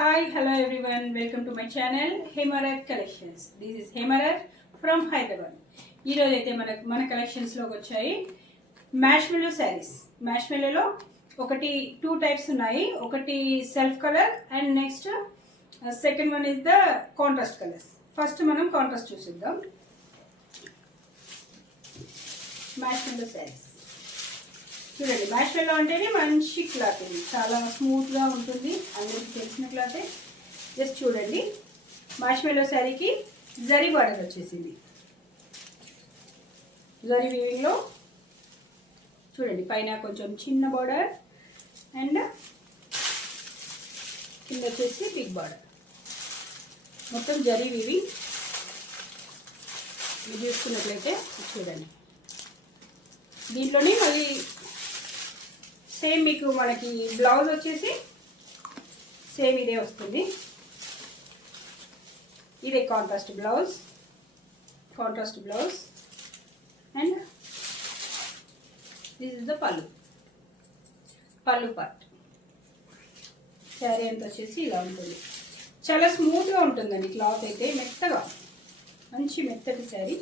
Hi, hello everyone. Welcome to my channel Hemaraj Collections. This is Hemaraj from Hyderabad. ఈ రోజు అయితే మన collections లోకి వచ్చాయి మ్యాష్మెల్లో సారీస్. మ్యాష్మెల్లోలో ఒకటి టూ టైప్స్ ఉన్నాయి. ఒకటి self colour and next second one is the contrast colours. First మనం కాంట్రాస్ట్ చూసిద్దాం. మ్యాష్మెల్లో సారీస్ చూడండి. మ్యాష్మెల్లో అంటేనే మంచి క్లాత్, ఇది చాలా స్మూత్గా ఉంటుంది, అందరికీ తెలిసిన క్లాతే. జస్ట్ చూడండి, మ్యాష్మెల్లో శారీకి జరీ బార్డర్ వచ్చేసింది. జరీ వీవింగ్లో చూడండి, పైన కొంచెం చిన్న బార్డర్ అండ్ కింద వచ్చేసి బిగ్ బార్డర్, మొత్తం జరీ వీవింగ్. ఇది చూసుకున్నట్లయితే చూడండి, దీంట్లోనే మళ్ళీ సేమ్ మీకు మనకి బ్లౌజ్ వచ్చేసి సేమ్ ఇదే వస్తుంది. ఇదే contrast blouse and this is the పళ్ళు పార్ట్. శారీ అంతా వచ్చేసి ఇలా ఉంటుంది. చాలా స్మూత్గా ఉంటుందండి క్లాత్ అయితే, మెత్తగా, మంచి మెత్తటి శారీ,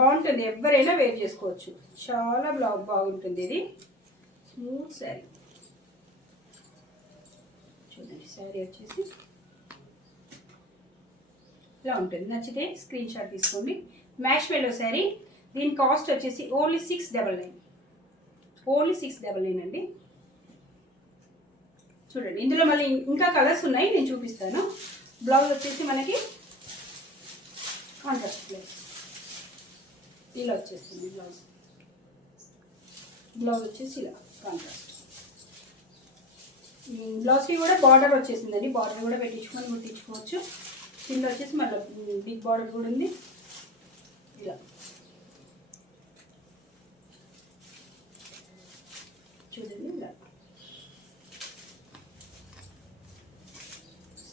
బాగుంటుంది. ఎవరైనా వేర్ చేసుకోవచ్చు, చాలా బాగుంటుంది. ఇది స్మూత్ శారీ. చూడండి, శారీ వచ్చేసి ఇలా ఉంటుంది. నచ్చితే స్క్రీన్ షాట్ తీసుకోండి. మ్యాష్మెల్లో శారీ, దీని కాస్ట్ వచ్చేసి ఓన్లీ 699 అండి. చూడండి, ఇందులో మళ్ళీ ఇంకా కలర్స్ ఉన్నాయి, నేను చూపిస్తాను. బ్లౌజ్ వచ్చేసి మనకి కాంట్రాస్ట్ బ్లౌజ్ ఇలా వచ్చేస్తుంది. బ్లౌజ్ వచ్చేసి ఇలా కాంట్రాస్ట్. బ్లౌజ్కి కూడా బార్డర్ వచ్చేసిందండి, బార్డర్ కూడా పెట్టించుకొని కుట్టించుకోవచ్చు. కింద వచ్చేసి మళ్ళీ బిగ్ బార్డర్ కూడా ఉంది. ఇలా చూడండి, ఇలా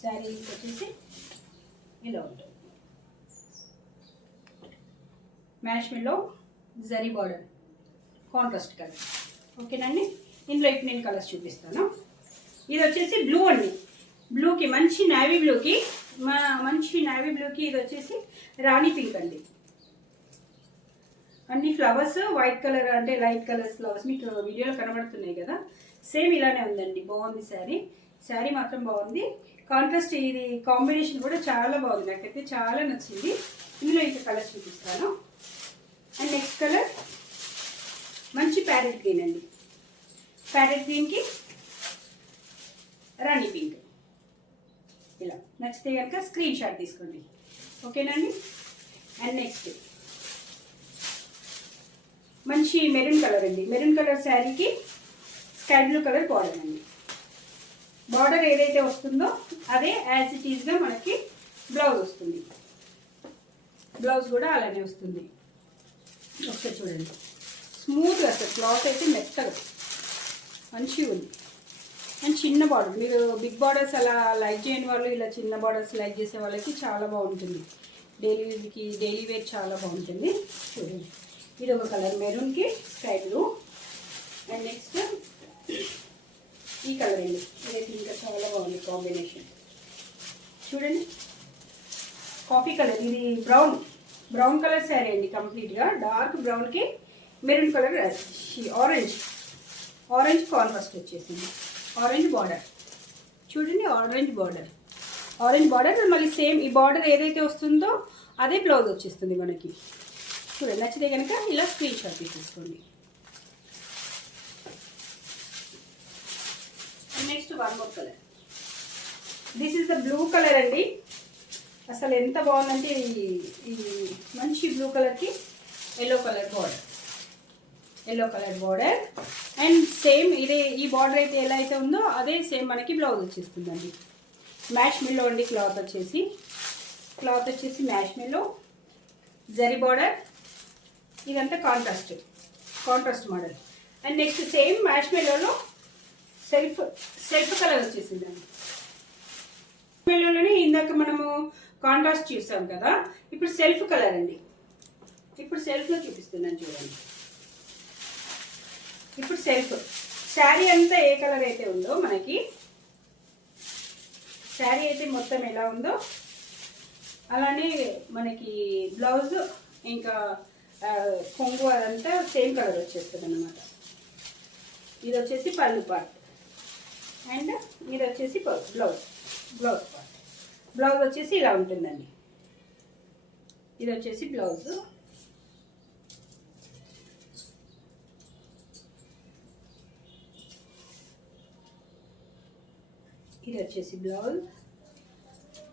శారీ వచ్చేసి ఇలా ఉంటుంది. Marshmallow zari border, contrast colour. ఓకేనండి, ఇందులో ఇప్పుడు నేను కలర్స్ చూపిస్తాను. ఇది వచ్చేసి బ్లూ అండి. బ్లూకి మంచి నేవీ బ్లూకి ఇది వచ్చేసి రాణి పింక్ అండి. అన్ని ఫ్లవర్స్ వైట్ కలర్, అంటే లైట్ కలర్స్ ఫ్లవర్స్ మీకు వీడియోలో కనబడుతున్నాయి కదా, సేమ్ ఇలానే ఉందండి. బాగుంది శారీ మాత్రం బాగుంది. కాంట్రాస్ట్ ఇది కాంబినేషన్ కూడా చాలా బాగుంది, నాకైతే చాలా నచ్చింది. ఇందులో ఇంకా కలర్స్ చూపిస్తాను. అండ్ నెక్స్ట్ కలర్ మంచి ప్యారెట్ గ్రీన్ అండి. ప్యారెట్ గ్రీన్కి రాణి పింక్. ఇలా నచ్చితే కనుక స్క్రీన్ షాట్ తీసుకోండి. ఓకేనండి. అండ్ నెక్స్ట్ మంచి మెరూన్ కలర్ అండి. మెరూన్ కలర్ శారీకి స్కై బ్లూ కలర్ బార్డర్ అండి. బార్డర్ ఏదైతే వస్తుందో అదే యాజ్ ఇట్ ఈజ్గా మనకి బ్లౌజ్ వస్తుంది. బ్లౌజ్ కూడా అలానే వస్తుంది. ఒకసారి చూడండి, స్మూత్గా వస్తుంది క్లాత్ అయితే, మెత్తగా మంచిగా ఉంది. అండ్ చిన్న బార్డర్, మీరు బిగ్ బార్డర్స్ అలా లైక్ చేయని వాళ్ళు ఇలా చిన్న బార్డర్స్ లైక్ చేసే వాళ్ళకి చాలా బాగుంటుంది. డైలీ వేర్ చాలా బాగుంటుంది. చూడండి, ఇది ఒక కలర్ మెరూన్కి స్కై బ్లూ. అండ్ నెక్స్ట్ ఈ కలర్ అండి, ఇదైతే ఇంకా చాలా బాగుంది కాంబినేషన్. చూడండి, కాఫీ కలర్, ఇది బ్రౌన్ కలర్ శారీ అండి. కంప్లీట్గా డార్క్ బ్రౌన్కి మెరూన్ కలర్, ఆరెంజ్ కాంట్రాస్ట్ వచ్చేసింది. ఆరెంజ్ బార్డర్ చూడండి, ఆరెంజ్ బార్డర్ మళ్ళీ సేమ్ ఈ బార్డర్ ఏదైతే వస్తుందో అదే బ్లౌజ్ వచ్చేస్తుంది మనకి. చూడండి, నచ్చితే కనుక ఇలా స్క్రీన్ షాట్ తీసేసుకోండి. Next one more colour, this is the blue colour అండి. అసలు ఎంత బాగుందంటే ఈ మంచి బ్లూ కలర్కి yellow colour border and same ఇదే ఈ బార్డర్ అయితే ఎలా అయితే ఉందో అదే సేమ్ మనకి బ్లౌజ్ వచ్చేస్తుందండి. మ్యాష్మెల్లో అండి. క్లాత్ వచ్చేసి మ్యాష్మెల్లో జరీ బార్డర్, ఇదంతా contrast model. And next same మ్యాష్మెల్లోలో సెల్ఫ్ కలర్ వచ్చేసిందండి. మ్యాష్మెల్లోనే ఇందాక మనము కాంట్రాస్ట్ చూసాం కదా, ఇప్పుడు సెల్ఫ్ కలర్ అండి. ఇప్పుడు సెల్ఫ్లో చూపిస్తున్నాను చూడండి. ఇప్పుడు సెల్ఫ్ శారీ అంతా ఏ కలర్ అయితే ఉందో మనకి శారీ అయితే మొత్తం ఎలా ఉందో అలానే మనకి బ్లౌజ్ ఇంకా కొంగు అదంతా సేమ్ కలర్ వచ్చేస్తుంది అన్నమాట. ఇది వచ్చేసి పళ్ళు పార్ట్ అండ్ ఇది వచ్చేసి బ్లౌజ్ పార్ట్. బ్లౌజ్ వచ్చేసి ఇలా ఉంటుందండి. ఇది వచ్చేసి బ్లౌజ్. ఇది వచ్చేసి బ్లౌజ్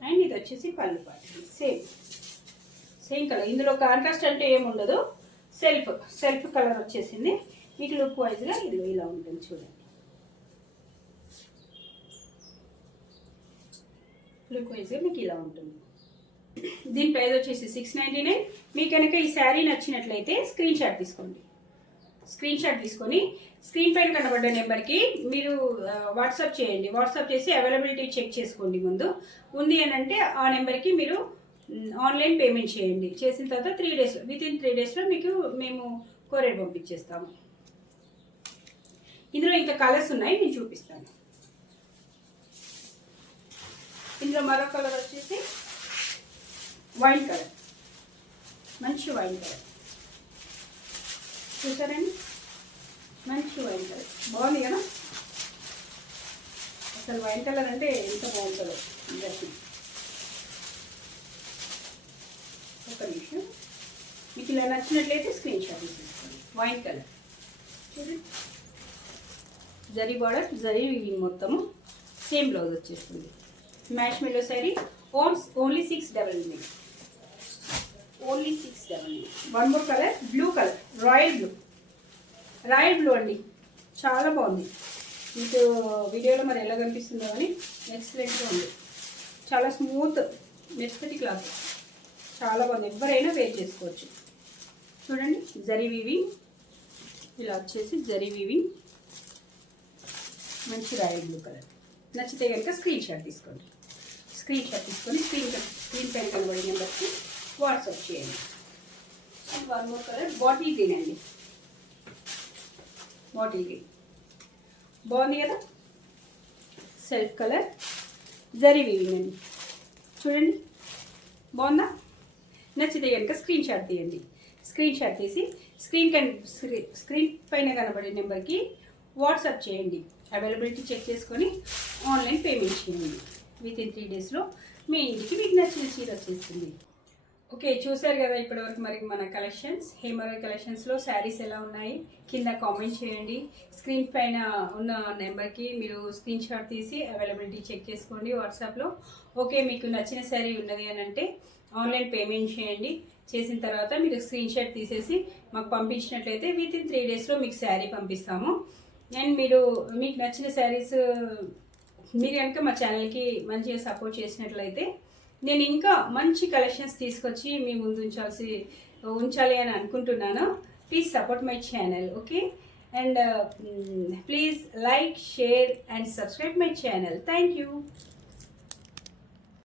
అండ్ ఇది వచ్చేసి పళ్ళు పార్ట్. Same colour. ఇందులో కాంట్రాస్ట్ అంటే ఏముండదు, సెల్ఫ్ కలర్ వచ్చేసింది. మీకు లుక్ వైజ్గా ఇది ఇలా ఉంటుంది చూడండి. లుక్ వైజ్గా మీకు ఇలా ఉంటుంది. దీని ప్రైస్ వచ్చేసి 699. మీకు కనుక ఈ శారీ నచ్చినట్లయితే స్క్రీన్ షాట్ తీసుకోండి. స్క్రీన్ షాట్ తీసుకొని స్క్రీన్ పైన కనబడ్డ నెంబర్కి మీరు వాట్సాప్ చేయండి. వాట్సాప్ చేసి అవైలబిలిటీ చెక్ చేసుకోండి. ముందు ఉంది అని అంటే ఆ నెంబర్కి మీరు ఆన్లైన్ పేమెంట్ చేయండి. చేసిన తర్వాత 3 days, వితిన్ 3 daysలో మీకు మేము కొరియర్ పంపించేస్తాము. ఇందులో ఇంకా కలర్స్ ఉన్నాయి, నేను చూపిస్తాను. ఇందులో మరో కలర్ వచ్చేసి వైన్ కలర్, మంచి వైన్ కలర్ చూసారండి. మంచి వైన్ కలర్ బాగుంది కదా. అసలు వైన్ కలర్ అంటే ఎంత బాగుంటుందో అందరికీ. ఒక నిమిషం, మీకు ఇలా నచ్చినట్లయితే స్క్రీన్ షాట్ తీసుకోండి. వైన్ కలర్ చూడండి. జరీ బార్డర్, జరీ వీవింగ్ మొత్తము. సేమ్ బ్లౌజ్ వచ్చేస్తుంది. మ్యాష్ మెల్లో sari only 699. Only 699. One more colour, blue colour, royal blue అండి. చాలా బాగుంది. మీకు వీడియోలో మరి ఎలా కనిపిస్తుందో కానీ ఎక్సలెంట్గా ఉంది. చాలా స్మూత్ మెత్తటి క్లాత్, చాలా బాగుంది. ఎవరైనా వేర్ చేసుకోవచ్చు. చూడండి జరీ వీవింగ్, ఇలా వచ్చేసి జరీ వీవింగ్, మంచి రాయల్ బ్లూ కలర్. నచ్చితే కనుక స్క్రీన్ షాట్ తీసుకోండి. స్క్రీన్ పైన కనబడే నెంబర్కి వాట్సాప్ చేయండి. And one more colour, bottle green అండి. బాటిల్ గ్రీన్ బాగుంది కదా. సెల్ఫ్ కలర్, జరీ వీవింగ్ అండి. చూడండి బాగుందా. నచ్చితే కనుక స్క్రీన్ షాట్ తీయండి. స్క్రీన్ షాట్ తీసి స్క్రీన్ పైన కనబడే నెంబర్కి వాట్సాప్ చేయండి. అవైలబిలిటీ చెక్ చేసుకొని ఆన్లైన్ పేమెంట్ చేయండి. వితిన్ 3 daysలో మీ ఇంటికి మీకు నచ్చిన చీర వచ్చేస్తుంది. ఓకే, చూసారు కదా ఇప్పటివరకు మరి మన కలెక్షన్స్. హేమరాయ్ కలెక్షన్స్లో శారీస్ ఎలా ఉన్నాయి కింద కామెంట్ చేయండి. స్క్రీన్ పైన ఉన్న నెంబర్కి మీరు స్క్రీన్ షాట్ తీసి అవైలబిలిటీ చెక్ చేసుకోండి వాట్సాప్లో. ఓకే, మీకు నచ్చిన శారీ ఉన్నది అని అంటే ఆన్లైన్ పేమెంట్ చేయండి. చేసిన తర్వాత మీరు స్క్రీన్ షాట్ తీసేసి మాకు పంపించినట్లయితే వితిన్ 3 daysలో మీకు శారీ పంపిస్తాము. అండ్ మీకు నచ్చిన శారీస్ మీరు కనుక మా ఛానల్కి మంచిగా సపోర్ట్ చేసినట్లయితే నేను ఇంకా మంచి కలెక్షన్స్ తీసుకొచ్చి మీ ముందు ఉంచాలి అని అనుకుంటున్నాను. Please support my channel. Okay, and please like, share and subscribe my channel. Thank you.